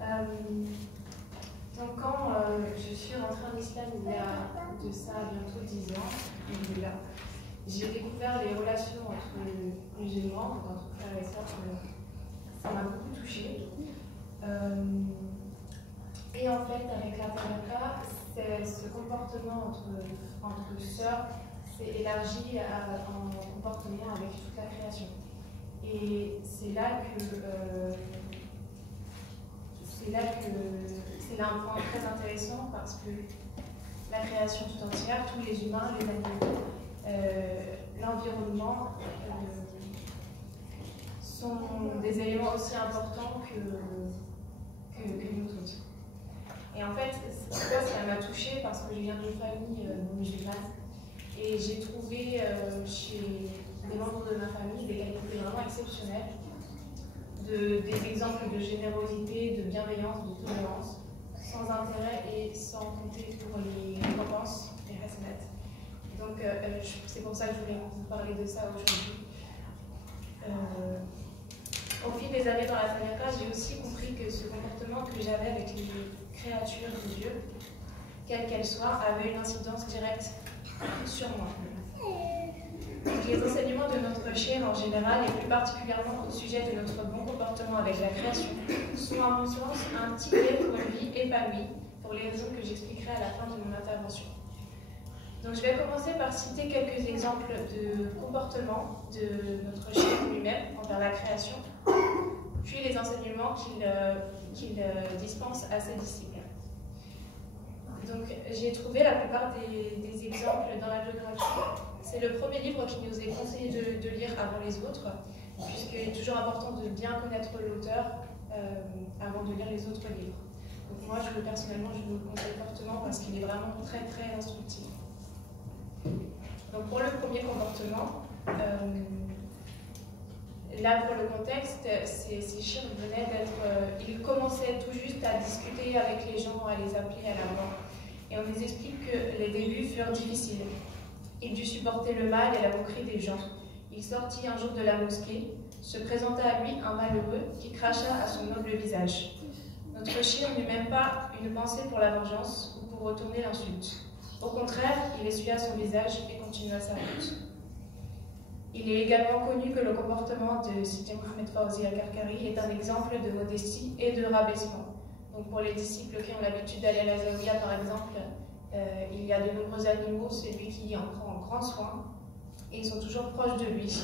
Donc quand je suis rentrée en islam il y a de ça bientôt 10 ans, j'ai découvert les relations entre musulmans, donc entre frères et sœurs, ça m'a beaucoup touchée. Et en fait, avec la tariqa, ce comportement entre sœurs s'est élargi en comportement avec toute la création. Et c'est là un point très intéressant parce que la création tout entière, tous les humains, les animaux, l'environnement sont des éléments aussi importants que nous tous. Et en fait, ça m'a touchée parce que je viens d'une famille musulmane et j'ai trouvé chez des membres de ma famille des qualités vraiment exceptionnelles, des exemples de générosité, de bienveillance, de tolérance, sans intérêt et sans compter pour les récompenses, les hasanat. Donc c'est pour ça que je voulais vous parler de ça aujourd'hui. Au fil des années dans la tariqa, j'ai aussi compris que ce comportement que j'avais avec les créatures de Dieu, quelles qu'elles soient, avait une incidence directe sur moi. Donc, les enseignements de notre cheikh en général, et plus particulièrement au sujet de notre bon comportement avec la création, sont à mon sens un ticket pour une vie épanouie, pour les raisons que j'expliquerai à la fin de mon intervention. Donc je vais commencer par citer quelques exemples de comportement de notre cheikh lui-même envers la création, puis les enseignements qu'il dispense à ses disciples. Donc j'ai trouvé la plupart des exemples dans la biographie. C'est le premier livre qui nous est conseillé de lire avant les autres, puisqu'il est toujours important de bien connaître l'auteur avant de lire les autres livres. Donc moi, personnellement, je vous le conseille fortement parce qu'il est vraiment très très instructif. Donc pour le premier comportement, là pour le contexte, ces chiens venaient ils commençaient tout juste à discuter avec les gens, à les appeler à la mort. Et on nous explique que les débuts furent difficiles. Il dut supporter le mal et la moquerie des gens. Il sortit un jour de la mosquée, se présenta à lui un malheureux qui cracha à son noble visage. Notre chien n'eut même pas une pensée pour la vengeance ou pour retourner l'insulte. Au contraire, il essuya son visage et continua sa route. Il est également connu que le comportement de Sidi Mohamed Fawzi al-Karkari est un exemple de modestie et de rabaissement. Donc pour les disciples qui ont l'habitude d'aller à la Zawiya, par exemple, il y a de nombreux animaux, c'est lui qui en prend grand soin, et ils sont toujours proches de lui.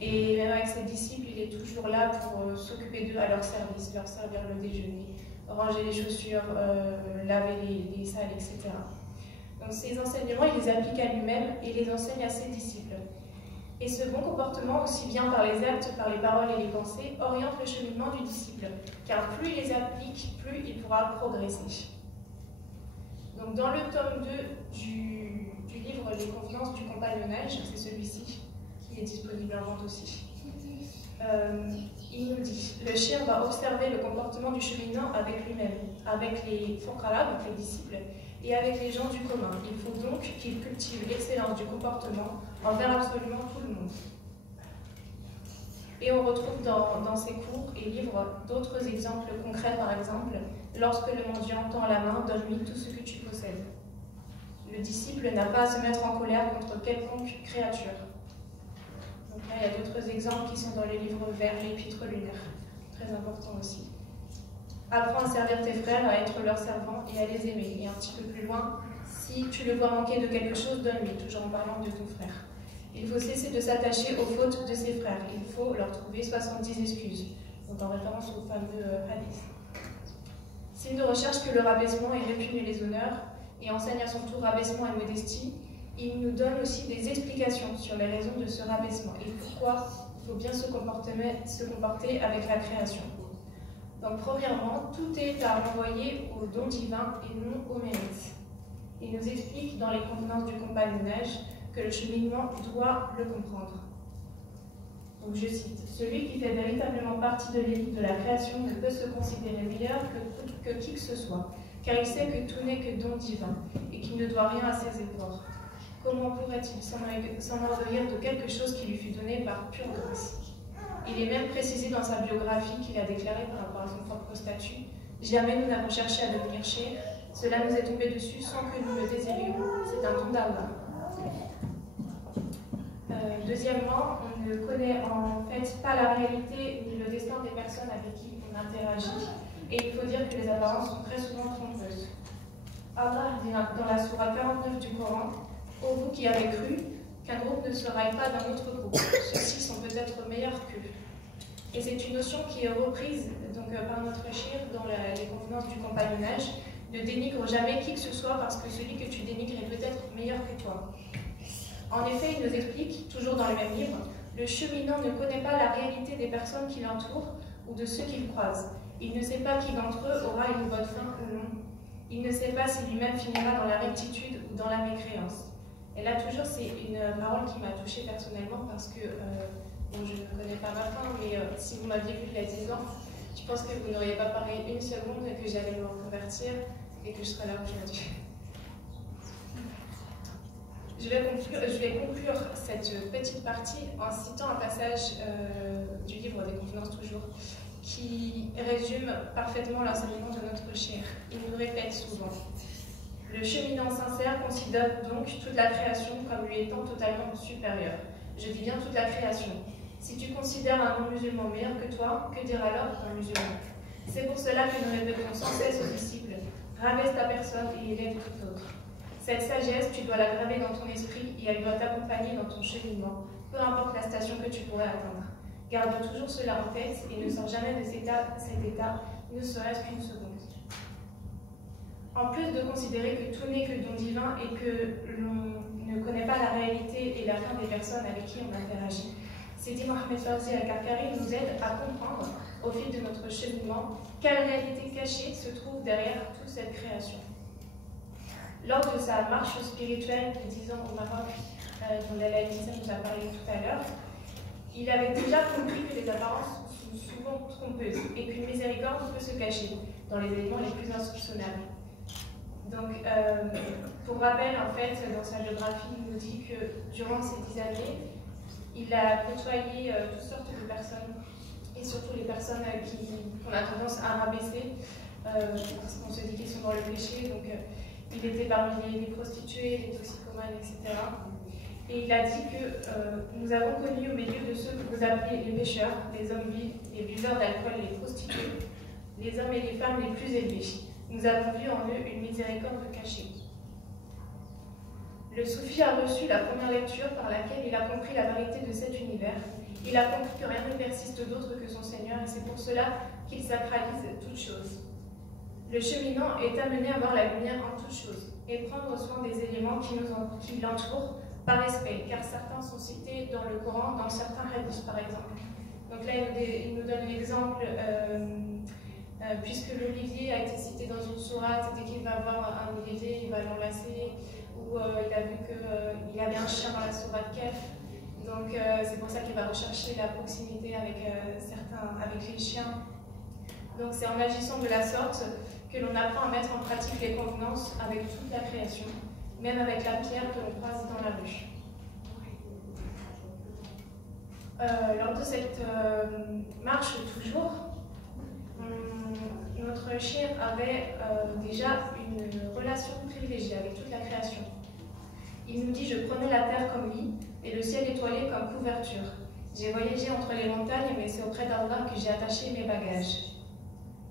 Et même avec ses disciples, il est toujours là pour s'occuper d'eux à leur service, leur servir le déjeuner, ranger les chaussures, laver les salles, etc. Donc ces enseignements, il les applique à lui-même et les enseigne à ses disciples. Et ce bon comportement, aussi bien par les actes, par les paroles et les pensées, oriente le cheminement du disciple, car plus il les applique, plus il pourra progresser. Donc dans le tome 2 du livre Les convenances du compagnonnage, c'est celui-ci, qui est disponible en vente aussi, il nous dit « Le chien va observer le comportement du cheminant avec lui-même, avec les fuqara, donc les disciples, et avec les gens du commun. Il faut donc qu'il cultive l'excellence du comportement envers absolument tout le monde. » Et on retrouve dans ses cours et livres d'autres exemples concrets, par exemple, lorsque le mendiant tend la main, donne-lui tout ce que tu possèdes. Le disciple n'a pas à se mettre en colère contre quelconque créature. Donc là, il y a d'autres exemples qui sont dans les livres verts, l'épître lunaire, très important aussi. Apprends à servir tes frères, à être leurs servants et à les aimer. Et un petit peu plus loin, si tu le vois manquer de quelque chose, donne-lui, toujours en parlant de ton frère. Il faut cesser de s'attacher aux fautes de ses frères. Il faut leur trouver 70 excuses. Donc en référence au fameux hadith. S'il ne recherche que le rabaissement et répugne les honneurs, et enseigne à son tour rabaissement et modestie, il nous donne aussi des explications sur les raisons de ce rabaissement et pourquoi il faut bien se comporter avec la création. Donc premièrement, tout est à renvoyer au don divin et non au mérite. Il nous explique dans les convenances du compagnonnage que le cheminement doit le comprendre. Donc je cite, « Celui qui fait véritablement partie de l'élite de la création ne peut se considérer meilleur que qui que ce soit, car il sait que tout n'est que don divin et qu'il ne doit rien à ses efforts. Comment pourrait-il s'enorgueillir de quelque chose qui lui fut donné par pure grâce ?» Il est même précisé dans sa biographie qu'il a déclaré par rapport à son propre statut Jamais nous n'avons cherché à devenir chers. Cela nous est tombé dessus sans que nous le désirions. C'est un don d'Allah. Deuxièmement, on ne connaît en fait pas la réalité ni le destin des personnes avec qui on interagit. Et il faut dire que les apparences sont très souvent trompeuses. Allah dit dans la sourate 49 du Coran, « Ô vous qui avez cru, qu'un groupe ne se raille pas d'un autre groupe. Ceux-ci sont peut-être meilleurs qu'eux. » Et c'est une notion qui est reprise donc, par notre shir dans les convenances du compagnonnage. Ne dénigre jamais qui que ce soit parce que celui que tu dénigres est peut-être meilleur que toi. En effet, il nous explique, toujours dans le même livre, le cheminant ne connaît pas la réalité des personnes qui l'entourent ou de ceux qu'il croise. Il ne sait pas qui d'entre eux aura une bonne fin ou non. Il ne sait pas si lui-même finira dans la rectitude ou dans la mécréance. Et là, toujours, c'est une parole qui m'a touchée personnellement parce que bon, je ne connais pas ma fin, mais si vous m'aviez vu il y a 10 ans, je pense que vous n'auriez pas parlé une seconde que j'allais me reconvertir et que je serais là aujourd'hui. Je vais conclure cette petite partie en citant un passage du livre des Confidences toujours, qui résume parfaitement l'enseignement de notre cher. Il nous répète souvent. Le cheminant sincère considère donc toute la création comme lui étant totalement supérieure. Je dis bien toute la création. Si tu considères un non-musulman meilleur que toi, que dire alors un musulman? C'est pour cela que nous répétons sans cesse aux disciples, rabaisse ta personne et élève tout autre. Cette sagesse, tu dois la graver dans ton esprit et elle doit t'accompagner dans ton cheminement, peu importe la station que tu pourrais atteindre. Garde toujours cela en tête et ne sors jamais de cet état, ne serait-ce qu'une seconde. En plus de considérer que tout n'est que don divin et que l'on ne connaît pas la réalité et la fin des personnes avec qui on interagit, Sidi Mohamed Fawzi Al-Karkari nous aide à comprendre, au fil de notre cheminement, quelle réalité cachée se trouve derrière toute cette création. Lors de sa marche spirituelle de 10 ans au Maroc, dont Lala Elisa nous a parlé tout à l'heure, il avait déjà compris que les apparences sont souvent trompeuses et qu'une miséricorde peut se cacher dans les éléments les plus insoupçonnables. Donc, pour rappel, en fait, dans sa biographie, il nous dit que durant ces 10 années, il a côtoyé toutes sortes de personnes, et surtout les personnes qu'on a tendance à rabaisser, parce qu'on se dit qu'ils sont dans le péché. Donc, il était parmi les prostituées, les toxicomanes, etc. Et il a dit que nous avons connu au milieu de ceux que vous appelez les pécheurs, les zombies, les buveurs d'alcool, les prostituées, les hommes et les femmes les plus élevés. Nous avons vu en eux une miséricorde cachée. Le soufi a reçu la première lecture par laquelle il a compris la vérité de cet univers. Il a compris que rien ne persiste d'autre que son Seigneur et c'est pour cela qu'il sacralise toutes choses. Le cheminant est amené à voir la lumière en toutes choses et prendre soin des éléments qui l'entourent par respect, car certains sont cités dans le Coran, dans certains hadiths par exemple. Donc là, il nous donne l'exemple, puisque l'olivier a été cité dans une sourate, dès qu'il va voir un olivier, il va l'enlacer, ou il a vu qu'il y avait un chien dans la sourate Kef. Donc c'est pour ça qu'il va rechercher la proximité avec les chiens. Donc c'est en agissant de la sorte que l'on apprend à mettre en pratique les convenances avec toute la création, même avec la pierre que l'on croise dans la rue. Lors de cette marche toujours, notre chien avait déjà une relation privilégiée avec toute la création. Il nous dit « Je prenais la terre comme lit et le ciel étoilé comme couverture. J'ai voyagé entre les montagnes, mais c'est auprès d'Allah que j'ai attaché mes bagages.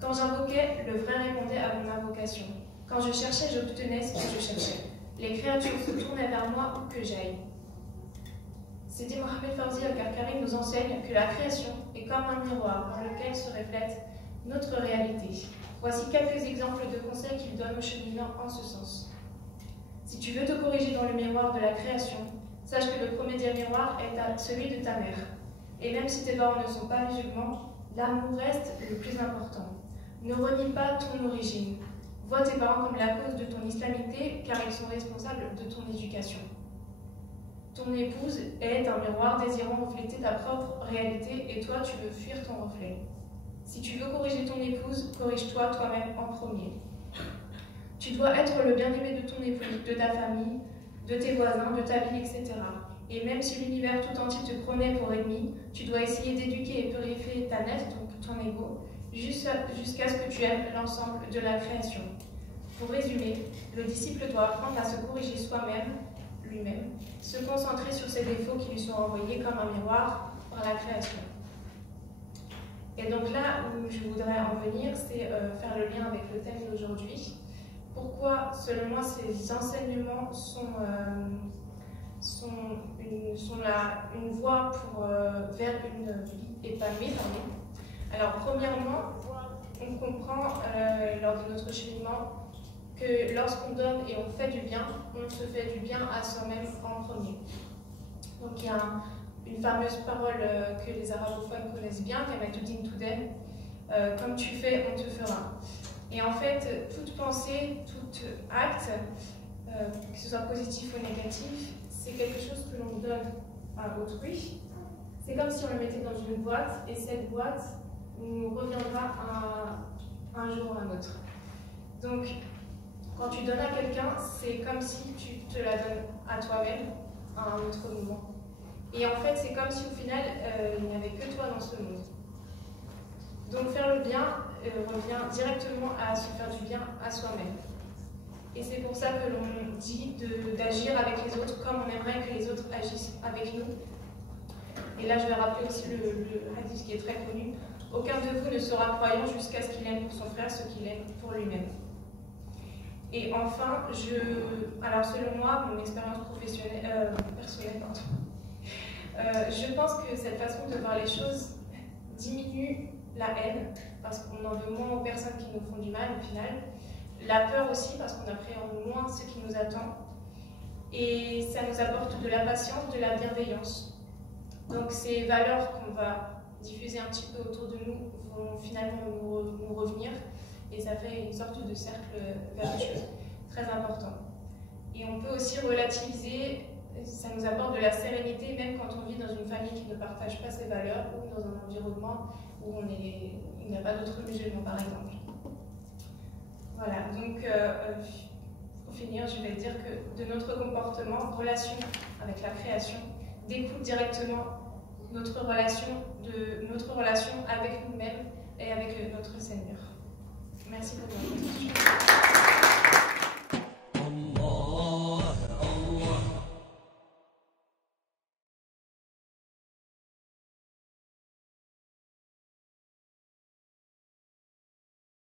Quand j'invoquais, le vrai répondait à mon invocation. Quand je cherchais, j'obtenais ce que je cherchais. Les créatures se tournaient vers moi où que j'aille. » Sidi Mohamed Fawzi Al-Karkari nous enseigne que la création est comme un miroir dans lequel se reflète notre réalité. Voici quelques exemples de conseils qu'il donne aux cheminants en ce sens. Si tu veux te corriger dans le miroir de la création, sache que le premier des miroirs est celui de ta mère. Et même si tes parents ne sont pas musulmans, l'amour reste le plus important. Ne renie pas ton origine. Vois tes parents comme la cause de ton islamité, car ils sont responsables de ton éducation. Ton épouse est un miroir désirant refléter ta propre réalité et toi, tu veux fuir ton reflet. Si tu veux corriger ton épouse, corrige-toi toi-même en premier. Tu dois être le bien-aimé de ton épouse, de ta famille, de tes voisins, de ta ville, etc. Et même si l'univers tout entier te prenait pour ennemi, tu dois essayer d'éduquer et purifier ta nef, donc ton ego, jusqu'à ce que tu aimes l'ensemble de la création. Pour résumer, le disciple doit apprendre à se corriger lui-même, se concentrer sur ses défauts qui lui sont envoyés comme un miroir par la création. Et donc là où je voudrais en venir, c'est faire le lien avec le thème d'aujourd'hui. Pourquoi, selon moi, ces enseignements sont une voie vers une vie épanouie. Alors, premièrement, on comprend lors de notre cheminement que lorsqu'on donne et on fait du bien, on se fait du bien à soi-même en premier. Donc, il y a une fameuse parole que les arabophones connaissent bien, Kamatudin Toudem, comme tu fais, on te fera. Et en fait, toute pensée, tout acte, que ce soit positif ou négatif, c'est quelque chose que l'on donne à autrui. C'est comme si on le mettait dans une boîte, et cette boîte nous reviendra un jour ou un autre. Donc, quand tu donnes à quelqu'un, c'est comme si tu te la donnes à toi-même à un autre moment. Et en fait, c'est comme si au final, il n'y avait que toi dans ce monde. Donc faire le bien revient directement à se faire du bien à soi-même. Et c'est pour ça que l'on dit d'agir avec les autres comme on aimerait que les autres agissent avec nous. Et là, je vais rappeler aussi le hadith qui est très connu. Aucun de vous ne sera croyant jusqu'à ce qu'il aime pour son frère ce qu'il aime pour lui-même. Et enfin, alors selon moi, mon expérience personnelle, je pense que cette façon de voir les choses diminue la haine, parce qu'on en veut moins aux personnes qui nous font du mal au final. La peur aussi, parce qu'on appréhende moins ce qui nous attend. Et ça nous apporte de la patience, de la bienveillance. Donc ces valeurs qu'on va diffuser un petit peu autour de nous vont finalement nous revenir. Et ça fait une sorte de cercle vertueux, très important. Et on peut aussi relativiser, ça nous apporte de la sérénité, même quand on vit dans une famille qui ne partage pas ses valeurs ou dans un environnement où il n'y a pas d'autres musulmans, par exemple. Voilà, donc pour finir, je vais dire que de notre comportement, relation avec la création, découle directement notre relation avec nous-mêmes et avec notre Seigneur. Merci pour votre attention.